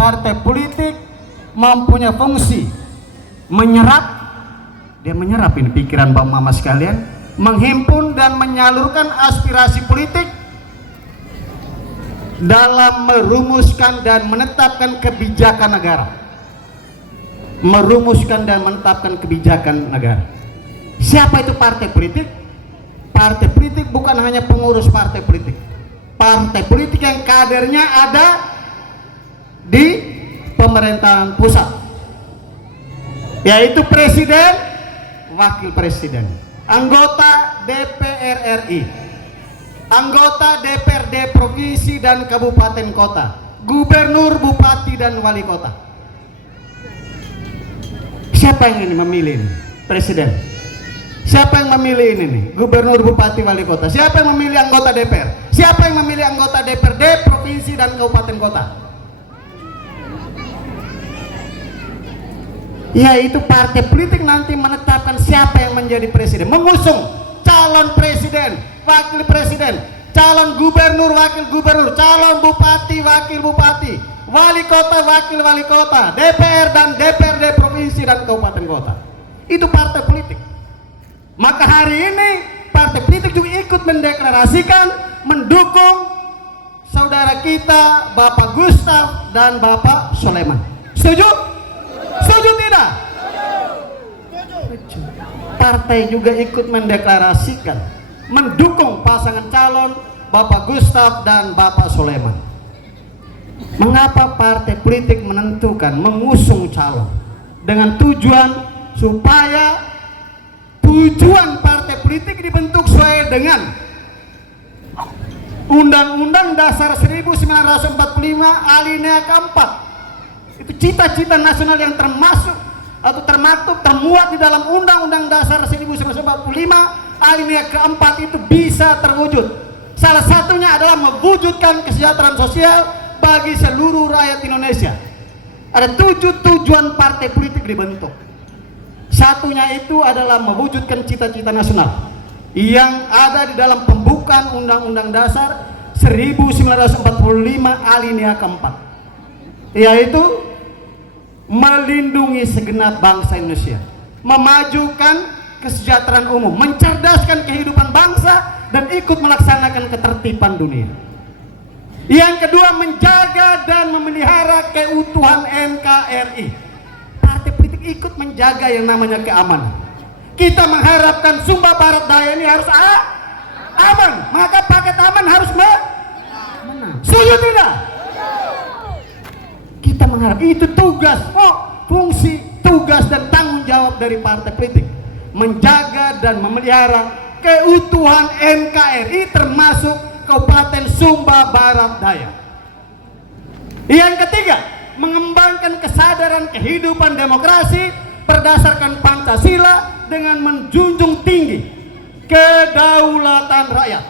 partai politik mempunyai fungsi menyerap, dia menyerap ini pikiran Bapak Mama sekalian, menghimpun dan menyalurkan aspirasi politik dalam merumuskan dan menetapkan kebijakan negara. Merumuskan dan menetapkan kebijakan negara. Siapa itu partai politik? Partai politik bukan hanya pengurus partai politik. Partai politik yang kadernya ada di pemerintahan pusat, yaitu presiden, wakil presiden, anggota DPR RI, anggota DPRD provinsi dan kabupaten kota, gubernur, bupati, dan wali kota. Siapa yang ini memilih ini? Presiden. Siapa yang memilih ini nih? Gubernur, bupati, wali kota. Siapa yang memilih anggota DPR? Siapa yang memilih anggota DPRD provinsi dan kabupaten kota? Yaitu partai politik nanti menetapkan siapa yang menjadi presiden, mengusung calon presiden, wakil presiden, calon gubernur, wakil gubernur, calon bupati, wakil bupati, wali kota, wakil wali kota, DPR dan DPRD provinsi dan kabupaten kota. Itu partai politik. Maka hari ini partai politik juga ikut mendeklarasikan mendukung saudara kita Bapak Gustaf dan Bapak Soleman. Setuju? Setuju tidak? Setuju. Partai juga ikut mendeklarasikan mendukung pasangan calon Bapak Gustaf dan Bapak Soleman. Mengapa partai politik menentukan mengusung calon? Dengan tujuan supaya tujuan partai politik dibentuk sesuai dengan Undang-Undang Dasar 1945 alinea keempat. Itu cita-cita nasional yang termasuk atau termaktub termuat di dalam Undang-Undang Dasar 1945 alinea keempat itu bisa terwujud. Salah satunya adalah mewujudkan kesejahteraan sosial bagi seluruh rakyat Indonesia. Ada 7 tujuan partai politik dibentuk. Satunya itu adalah mewujudkan cita-cita nasional yang ada di dalam pembukaan Undang-Undang Dasar 1945 alinea keempat, yaitu melindungi segenap bangsa Indonesia, memajukan kesejahteraan umum, mencerdaskan kehidupan bangsa, dan ikut melaksanakan ketertiban dunia. Yang kedua, menjaga dan memelihara keutuhan NKRI. Partai politik ikut menjaga yang namanya keamanan. Kita mengharapkan Sumba Barat Daya ini harus aman, maka paket aman harus menang. Setuju tidak? Kita mengharap itu tugas, fungsi, tugas dan tanggung jawab dari partai politik, menjaga dan memelihara keutuhan NKRI termasuk Kabupaten Sumba Barat Daya. Yang ketiga, mengembangkan kesadaran kehidupan demokrasi berdasarkan Pancasila dengan menjunjung tinggi kedaulatan rakyat.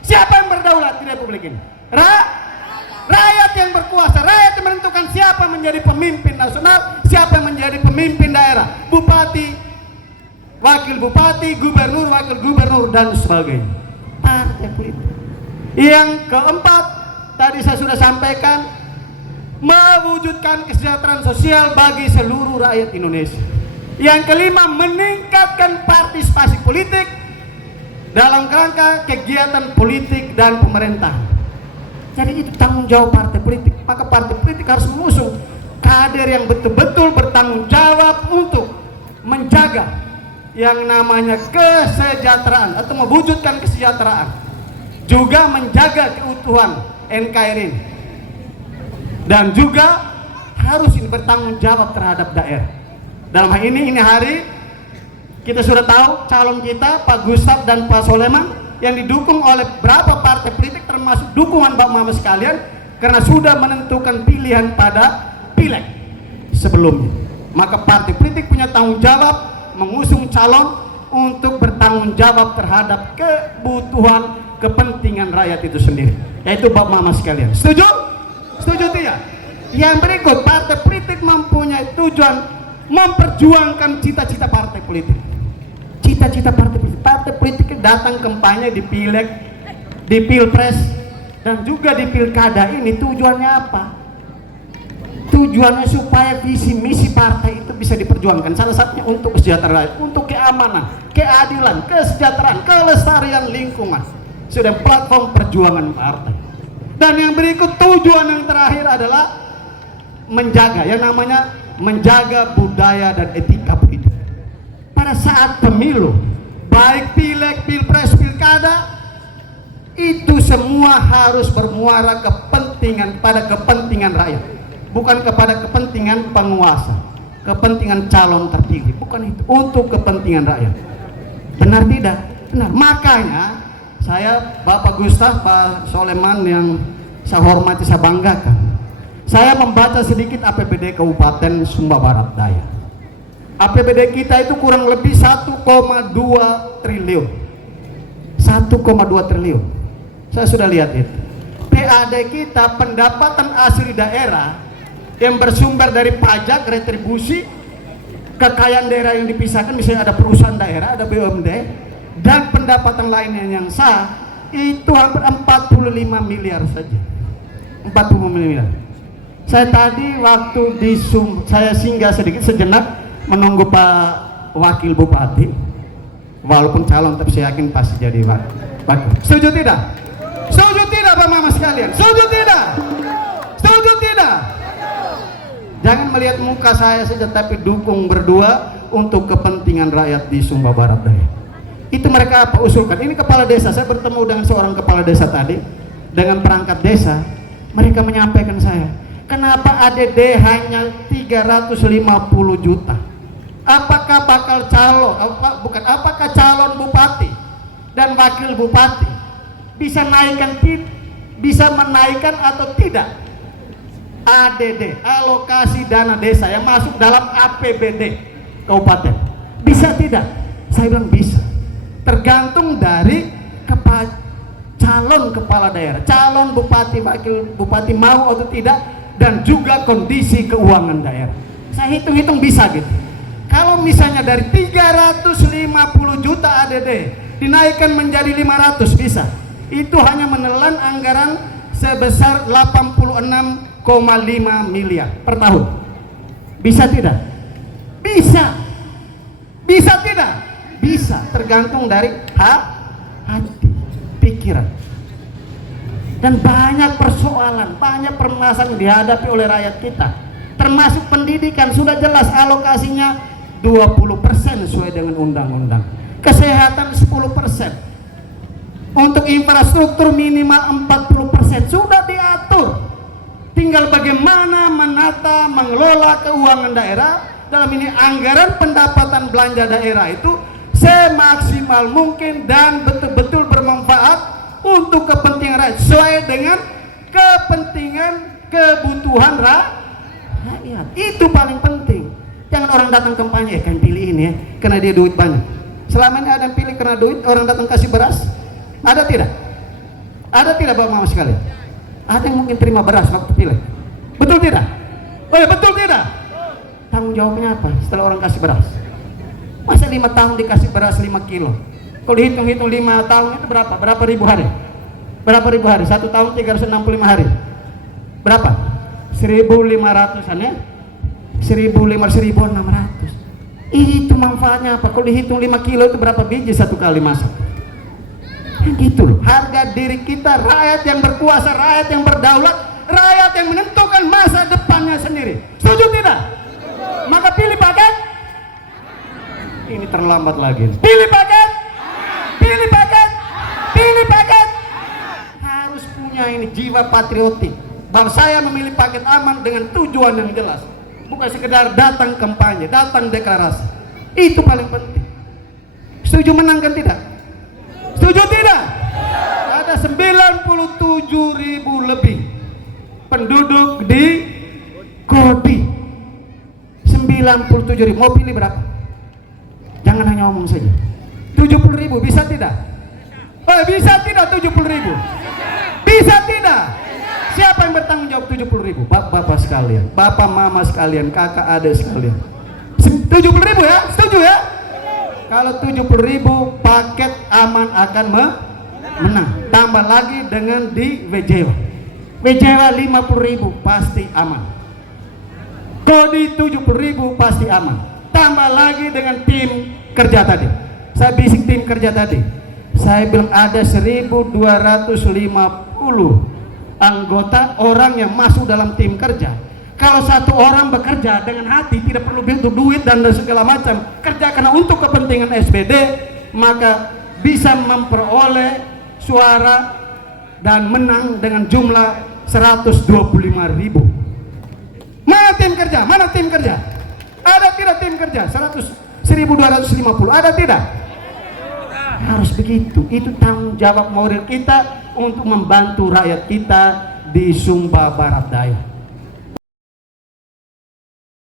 Siapa yang berdaulat di Republik ini? Rakyat yang berkuasa. Rakyat yang menentukan siapa menjadi pemimpin nasional, siapa yang menjadi pemimpin daerah, bupati, wakil bupati, gubernur, wakil gubernur, dan sebagainya. Partai politik. Yang keempat, tadi saya sudah sampaikan, mewujudkan kesejahteraan sosial bagi seluruh rakyat Indonesia. Yang kelima, meningkatkan partisipasi politik dalam kerangka kegiatan politik dan pemerintahan. Jadi itu tanggung jawab partai politik. Maka partai politik harus mengusung kader yang betul-betul bertanggung jawab untuk menjaga yang namanya kesejahteraan atau mewujudkan kesejahteraan, juga menjaga keutuhan NKRI, dan juga harus bertanggung jawab terhadap daerah. Dalam hal ini hari kita sudah tahu calon kita Pak Gustaf dan Pak Soleman yang didukung oleh berapa partai politik termasuk dukungan Bapak Mama sekalian, karena sudah menentukan pilihan pada pileg sebelumnya. Maka partai politik punya tanggung jawab mengusung calon untuk bertanggung jawab terhadap kebutuhan kepentingan rakyat itu sendiri, yaitu Bapak Mama sekalian. Setuju? Setuju tidak? Yang berikut, partai politik mempunyai tujuan memperjuangkan cita-cita partai politik. Cita-cita partai politik. Partai politik datang kampanye di pileg, di pilpres, dan juga di pilkada ini tujuannya apa? tujuannya supaya visi misi partai itu bisa diperjuangkan. Salah satunya untuk kesejahteraan, untuk keamanan, keadilan, kesejahteraan, kelestarian lingkungan. Sudah platform perjuangan partai. Dan yang berikut, tujuan yang terakhir adalah menjaga, yang namanya menjaga budaya dan etika politik. Pada saat pemilu, baik pileg, pilpres, pilkada, itu semua harus bermuara pada kepentingan rakyat, bukan kepada kepentingan penguasa, kepentingan calon terpilih, bukan itu, untuk kepentingan rakyat. Benar tidak? Benar. Makanya saya, Bapak Gustaf, Pak Soleman yang saya hormati, saya banggakan, saya membaca sedikit APBD Kabupaten Sumba Barat Daya. APBD kita itu kurang lebih 1,2 triliun. 1,2 triliun. Saya sudah lihat itu. PAD kita, pendapatan asli daerah yang bersumber dari pajak, retribusi, kekayaan daerah yang dipisahkan, misalnya ada perusahaan daerah, ada BUMD, dan pendapatan lainnya yang sah, itu hampir 45 miliar saja. 45 miliar. Saya tadi waktu saya singgah sedikit sejenak menunggu Pak Wakil Bupati, walaupun calon tapi saya yakin pasti jadi wakil. Setuju tidak? Setuju tidak Pak Mama sekalian? Setuju tidak? Setuju tidak? Jangan melihat muka saya saja, tapi dukung berdua untuk kepentingan rakyat di Sumba Barat Daya. Itu mereka apa usulkan. Ini kepala desa, saya bertemu dengan seorang kepala desa tadi, dengan perangkat desa. Mereka menyampaikan saya, kenapa ADD hanya 350 juta? Apakah apakah calon bupati dan wakil bupati bisa menaikkan atau tidak ADD, alokasi dana desa yang masuk dalam APBD kabupaten? Bisa tidak? Saya bilang bisa. Tergantung dari calon kepala daerah, calon bupati, wakil bupati mau atau tidak, dan juga kondisi keuangan daerah. Saya hitung-hitung bisa gitu. Kalau misalnya dari 350 juta ADD dinaikkan menjadi 500, bisa. Itu hanya menelan anggaran sebesar 86,5 miliar per tahun. Bisa tidak? Bisa. Bisa tidak? Bisa, tergantung dari hati, pikiran. Dan banyak persoalan, banyak permasalahan dihadapi oleh rakyat kita, termasuk pendidikan. Sudah jelas alokasinya 20% sesuai dengan undang-undang. Kesehatan 10%. Untuk infrastruktur minimal 40%. Sudah diatur. Tinggal bagaimana menata, mengelola keuangan daerah. Dalam ini anggaran pendapatan belanja daerah itu semaksimal mungkin dan betul-betul bermanfaat untuk kepentingan rakyat, sesuai dengan kepentingan kebutuhan rakyat. Itu paling penting. Jangan orang datang kampanye, kan pilih ini ya, karena dia duit banyak. Selama ini ada yang pilih karena duit, orang datang kasih beras? Ada tidak? Ada tidak Bapak Mama sekalian? Ada yang mungkin terima beras waktu pilih? Betul tidak? Oh ya, betul tidak? Tanggung jawabnya apa setelah orang kasih beras? Masa 5 tahun dikasih beras 5 kilo? Kalau dihitung-hitung 5 tahun itu berapa? Berapa ribu hari? Berapa ribu hari? 1 tahun 365 hari. Berapa? 1.500-an ya? 1.600. Itu manfaatnya apa? Kalau dihitung 5 kilo itu berapa biji satu kali masak? Gitu loh. Harga diri kita, rakyat yang berkuasa, rakyat yang berdaulat, rakyat yang menentukan masa depannya sendiri. Setuju tidak? Maka pilih paket. Ini terlambat lagi. Pilih paket. Pilih paket. Pilih paket. Harus punya ini jiwa patriotik. Bahwa saya memilih paket aman dengan tujuan yang jelas. Bukan sekedar datang kampanye, datang deklarasi. Itu paling penting. Setuju menangkan tidak? Setuju tidak? Ada 97.000 lebih penduduk di Kodim. 97.000. Mau pilih berapa? Jangan hanya ngomong saja. 70.000 bisa tidak? Oh, bisa tidak 70.000? Bisa tidak? Siapa yang bertanggung jawab 70.000? Bapak sekalian, bapak mama sekalian, kakak adik sekalian. 70.000 ya? Setuju ya? Kalau 70.000 paket aman akan menang. Tambah lagi dengan di WJW. WJW 50.000 pasti aman. Kodi 70.000 pasti aman. Tambah lagi dengan tim kerja tadi. Saya bisik tim kerja tadi. Saya bilang ada 1.250 anggota orang yang masuk dalam tim kerja. Kalau satu orang bekerja dengan hati, tidak perlu butuh duit dan segala macam, kerja karena untuk kepentingan SPD, maka bisa memperoleh suara dan menang dengan jumlah 125.000. Mana tim kerja? Mana tim kerja? Ada tidak tim kerja? 1.250 ada tidak? Harus begitu. Itu tanggung jawab moral kita untuk membantu rakyat kita di Sumba Barat Daya.